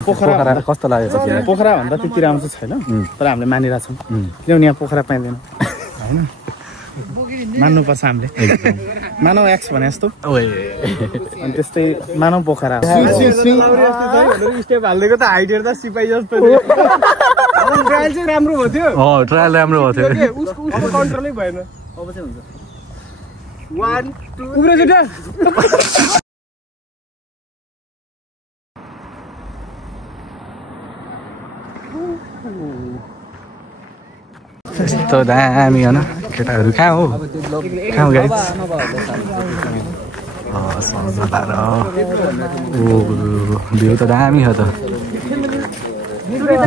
पोखरा कस्तो लाग्यो तिमीलाई? पोखरा भन्दा त्यति राम्रो छैन तर हामीले मानिरहेको छौँ किनभने यहाँ पोखरा पाइँदैन होइन मान्नुपर्छ हामीले मानव एक्स भने जस्तो अनि त्यस्तै मानव पोखरा स्टेप हालिदिएको त हाइटेर त सिपाही जस्तो ट्रायल चाहिँ राम्रो भयो थियो ट्रायल राम्रो भयो थियो उसको कन्ट्रोलै भएन अब चाहिँ हुन्छ 1 2 उब्रे जुटा यस्तो दामी होइन केटाहरू कहाँ हो गाइस सजाएर ओ भ्यू त दामी हो त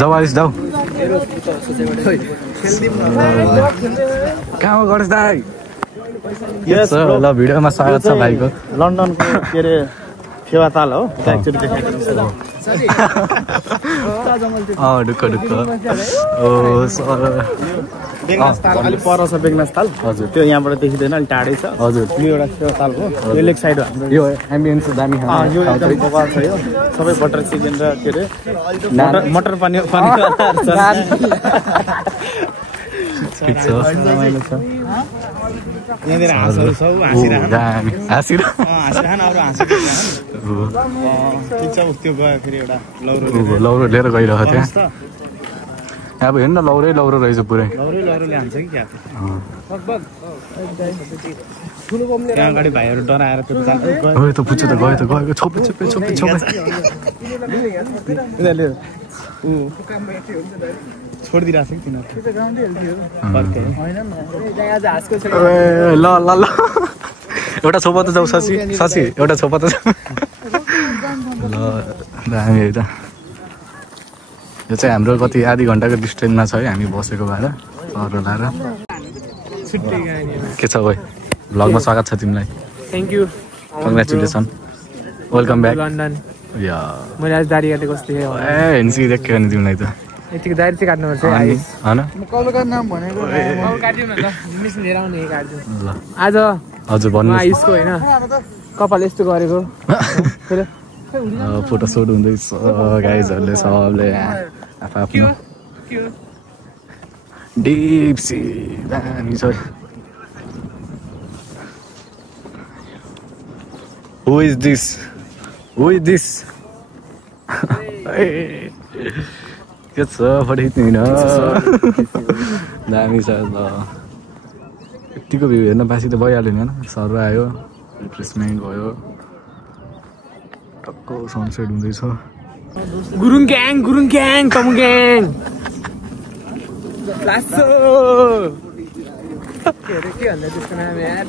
जाऊ आइस जाऊ कहाँ हो गणेश दाइ ल भिडियोमा स्वागत छ भाइको लन्डनको के अरे फेवाताल हो एक्चुअली देखाइदिनु ढुक्क ढुक्क ओ बेगनासताल अलिक पर छ बेगनासताल हजुर त्यो यहाँबाट देखिँदैन अलिक टाढै छ हजुर यो एउटा फेवाताल हो यो लेक साइड हो हाम्रो यो एम्बियन्स दामी यो एकदम बवाल छ यो सबै बटर चिकन र के अरे मटर पनिर रमाइलो छ यहाँनिर हाँसहरू छ हाँसिरहन अरू ठिक छ त्यो गयो फेरि एउटा लौरो लिएर गइरहेको थियो अब हेर्न लौरो रहेछ पुरै लौरोले हान्छ कि क्या त्यहाँ अगाडि भाइहरू डराएर त्यो गयो त पुच्छ त गयो छोपे छोडिदिरहेको छ कि तिनीहरू ल एउटा छोपा त जाऊ शशी एउटा छोपा त ल दामी है त यो चाहिँ हाम्रो कति आधी घन्टाको डिस्टेन्समा छ है हामी बसेको भएर सर लाएर के छ भाइ भ्लगमा स्वागत छ तिमीलाई thank you congratulation welcome back London या मैले आज दाडी काटेको जस्तो थियो हेर्नु देख्यो नि तिमीलाई त यतिको दाडी चाहिँ काट्नुपर्छ होइन आज हजुर भन्नु यसको होइन कपाल यस्तो गरेको फोटो सुट हुँदैछ गाइजहरूले सबले आफ्नो डिप सी दामी छ Who is this? के छ पठाइदिनु दामी छ ल यतिको भ्यू हेर्न बासी त भइहाल्यो नि होइन सर आयो रिफ्रेसमेन्ट भयो टक्क सनसेट हुँदैछ गुरुङ ग्याङ तम ग्याङ लासो के भन्दा त्यसको नाम यार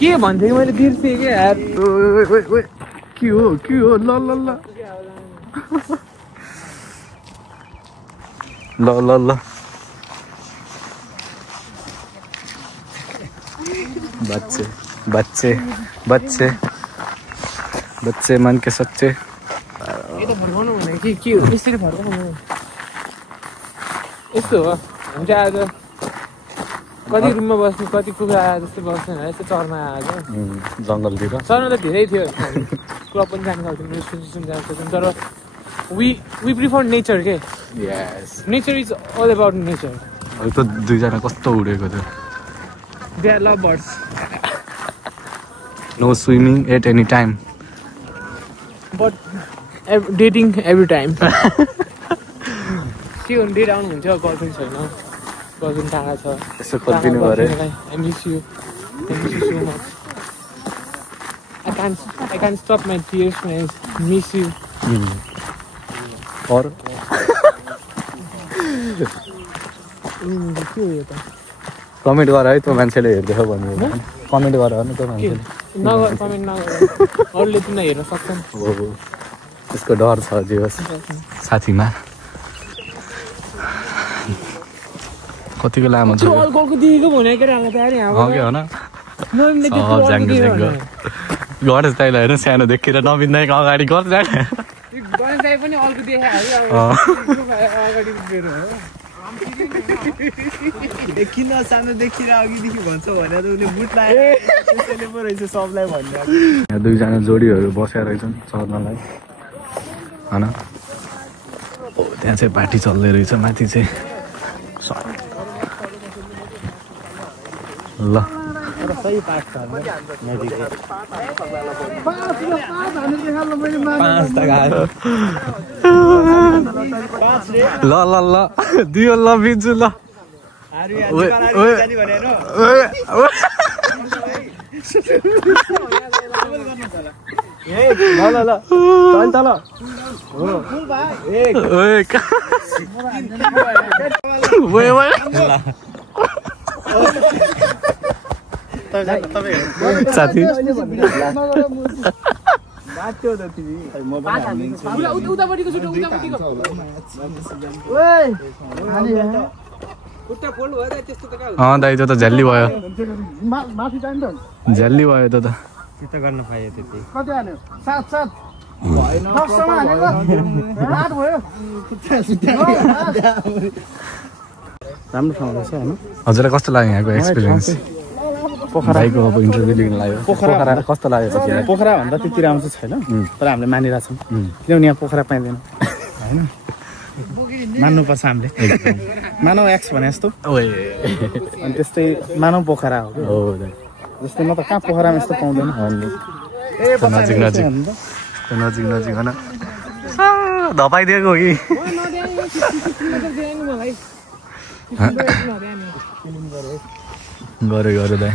के भन्थेँ मैले बिर्सेँ क्या यार के हो ल बच्चे मन के सच्चे फर्काउनु भने के हो यसरी फर्काउनु यस्तो हो हामी चाहिँ आज कति रुममा बस्ने कति कुखुरा आए जस्तो बस्ने यस्तो चर्न आएको जङ्गलतिर चर्न त धेरै थियो क्लब पनि जानु सक्थ्यौँ रेस्टुरेन्ट जानु सक्थ्यौँ तर वी प्रिफर नेचर के nature is all about nature अहिले त दुईजना कस्तो उडेको थियो they are love birds no swimming at any time but dating every time के हो डेट आउनुहुन्छ गर्लफ्रेन्ड छैन गर्लफ्रेन्ड टाढा छ यसो खोलिदिनु पऱ्यो I miss you so much I can't stop my tears when I miss you और कमेन्ट गर है त्यो मान्छेले हेर्दैछ भन्नु कमेन्ट गर न त्यो मान्छेले नगर कमेन्ट नगर अरूले तिमीलाई हेर्न सक्छन् त्यसको डर छ जे होस् साथीमा कतिको लामो छ अल्कोहलको दिएको भनेको राख्ला तयार यहाँ हो के होइन गणेश दाइलाई हेर्नु सानो देखेर नवीन दाइको अगाडि गर्छ गणेश दाइ पनि अल्को देखायो अगाडि किन सानो देखिर अघिदेखि भन्छ भनेर उसले बुट लगायो त्यसैले पो रहेछ सबलाई भन्ने यहाँ दुईजना जोडीहरू बसेर रहेछन् चर्नलाई हैन त्यहाँ चाहिँ पार्टी चल्दै रहेछ माथि चाहिँ ल सही पार्ट छ ल ल ल दियो ल बिन्छु ल साथी दाइ त्यो त झ्याली भयो झ्याली भयो त्यो त गर्न पाइयो त्यति कति हाल्यो 7 भएन 10 सम्म हालेको 8 भयो राम्रो ठाउँ रहेछ हैन हजुरलाई कस्तो लाग्यो यहाँको एक्सपिरियन्स पोखराको अब इन्टरभ्यु लिन लाग्यो पोखरा कस्तो लाग्यो तपाईँलाई पोखरा भन्दा त्यति राम्रो चाहिँ छैन तर हामीले मानिरहेछौँ किनभने यहाँ पोखरा पाइँदैन हैन मान्नुपर्छ हामीले मानव एक्स भने जस्तो अनि त्यस्तै मानव पोखरा हो जस्तै म त कहाँ पोखरामा यस्तो पाउँदैन नजिक नजिक नजिक नजिक होइन धपाइदिएको हो कि गऱ्यो गऱ्यो दाइ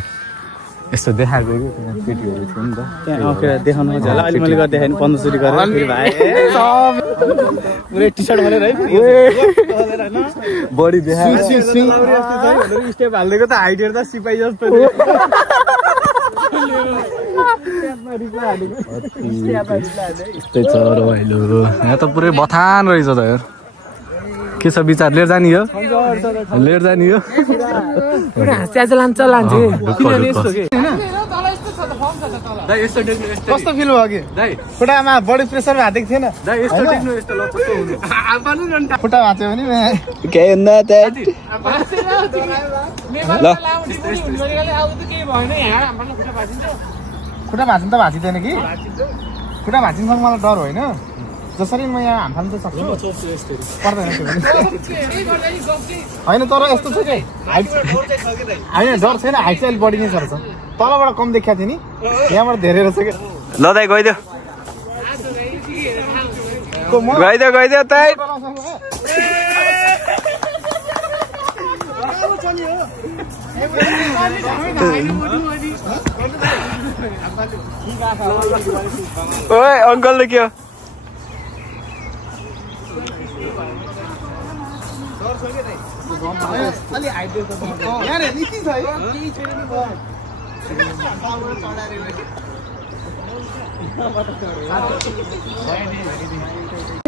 यस्तो देखाएको कि केटीहरू थियो नि त त्यहाँ देखाउनु खोज्यो होला अहिले मैले देखाएँ 1500 गरेर भाइ पुरै टी सर्ट भनेर है बडी देखाएको स्टेप हाल्दिएको त हाइट हेर्दा सिपाही जस्तो यस्तै छ रमाइलो यहाँ त पुरै बथान रहेछ त यार के छ विचार लिएर जाने हो लिएर जाने हो कस्तो फिल भयो कि खुट्टामा बडी प्रेसर हातेको थिएन खुट्टा भाँच्यो भने खुट्टा भाँच्नु त भाँचिँदैन कि खुट्टा भाँचिनुसँग मलाई डर होइन जसरी म यहाँ हामफाल्नु त सक्छु पर्दैन होइन तर यस्तो छ कि हाइट होइन डर छैन हाइट चाहिँ अलिक बढी नै सर्छ तलबाट कम देखाएको थियो नि यहाँबाट धेरै रहेछ कि ल दाइ गइदियो गइदियो दाइ ओए अङ्कलले के हो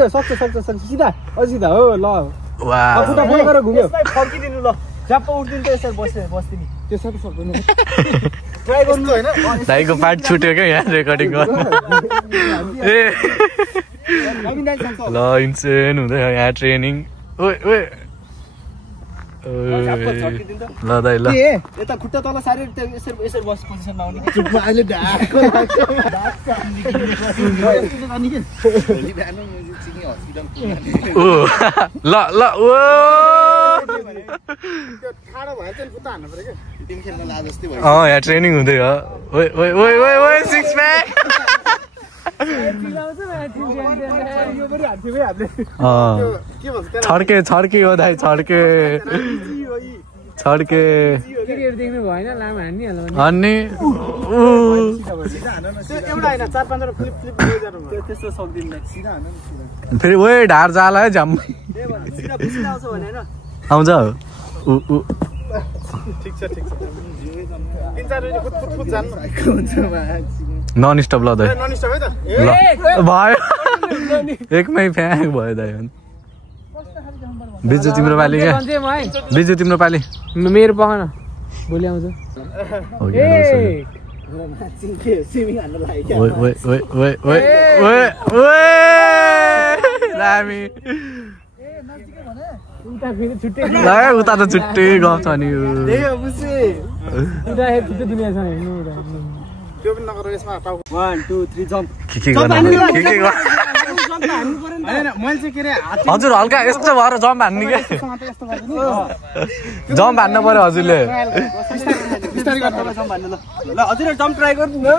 सक्छ सिधा सिधा हो ल खुट्टा बन्द गरेर घुम्यो फर्किदिनु ल झ्याप्प उठ्दिनु त यसरी बस्दिनु त्यसो त सक्दैन ट्राई गर्नु होइन दाइको पार्ट छुट्यो क्या यहाँ रेकर्डिङ गर्नु ल इन्सेन हुँदै यहाँ ट्रेनिङ ओए ओए ल दाइ ल यता खुट्टा तल सारे यसरी बस पोजिसनमा आउने चुपमा अहिले ढाको ल ल ओ ठाडो भयो चाहिँ खुट्टा हान्नु पर्यो के टिम खेल्न ला जस्तै भयो यहाँ ट्रेनिङ हुँदै हो ओए ओए ओए ओए ओए सिक्स प्याक छड्के छड्के हो दाइ छड्के छड्के अनि फेरि ओ ढाड जाला है झ्याम्मै आउँछ नन स्टप ल दाइ भयो एकमै फ्याक भयो दाइ बिजु तिम्रो पाली क्या बिजु तिम्रो पाली मेरो पखान भोलि आउँछ उता त छुट्टै गफ छ नि त्यो पनि नगर यसमा 1 2 3 जम्प के गर्नु मैले चाहिँ के अरे हजुर हल्का यस्तो भएर जम्प हान्ने क्या जम्प हान्नु पर्यो हजुरले ल हजुर जम्प ट्राई गर्नु न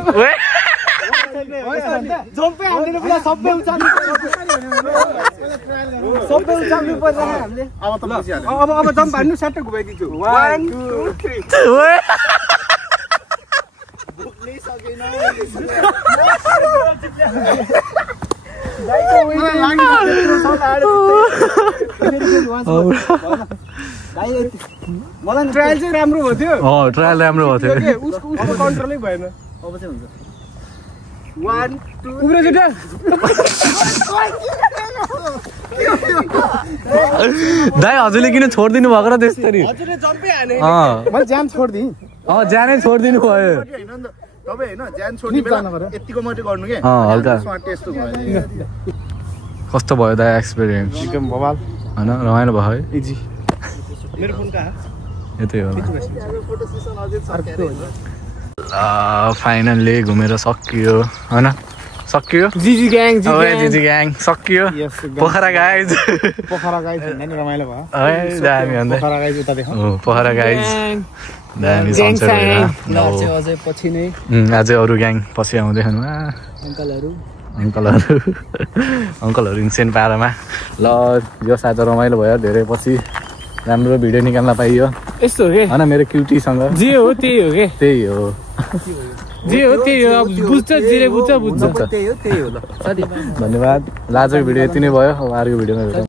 जम्पै हान्दैन पुरा सबै उचाल्नु सबै उचाल्नु पर्छ हामीले अब त अब जम्प हान्नु सट्टै घुमाइदिन्छु 1 2 3 भुक्नै सकेन मलाई ट्रायल चाहिँ राम्रो भयो थियो ट्रायल राम्रो भयो थियो उसको कन्ट्रोलै भएन अब चाहिँ हुन्छ 1 2 उग्र जेठा दाइ हजुरले किन छोडिदिनु भएको र त्यसरी हजुरले जम्पै हाने मैले ज्यान छोड्दिएँ ज्यानै छोडिदिनु भयो हैन तपाईँ हैन ज्यान छोड्ने बेला यतिको मात्रै गर्नु के हल्का त्यस्तो भयो कस्तो भयो दाइ एक्सपिरियन्स एकदम बवाल हैन रमाइलो भयो है इजी मेरो फोन कहाँ यतै हो फाइनल्ली घुमेर सकियो हैन सकियो जीजी ग्याङ सकियो पोखरा गाइज भन्दा नि रमाइलो भयो है दामी भन्दा पोखरा गाइज उता देखाउँ पोखरा गाइज दामी अझै पछि नै अझै अरू ग्याङ पछि आउँदै खानु अङ्कलहरू इन्सेन्ट पारामा ल यो साथ रमाइलो भयो धेरै पछि राम्रो भिडियो निकाल्न पाइयो यस्तो हो के हैन मेरो क्युटीसँग जे हो त्यही हो के त्यही हो अब बुझ्छ जेले बुझ्छ त्यही हो ल धन्यवाद आजको भिडियो यति नै भयो अब अर्को भिडियोमा भेटौँ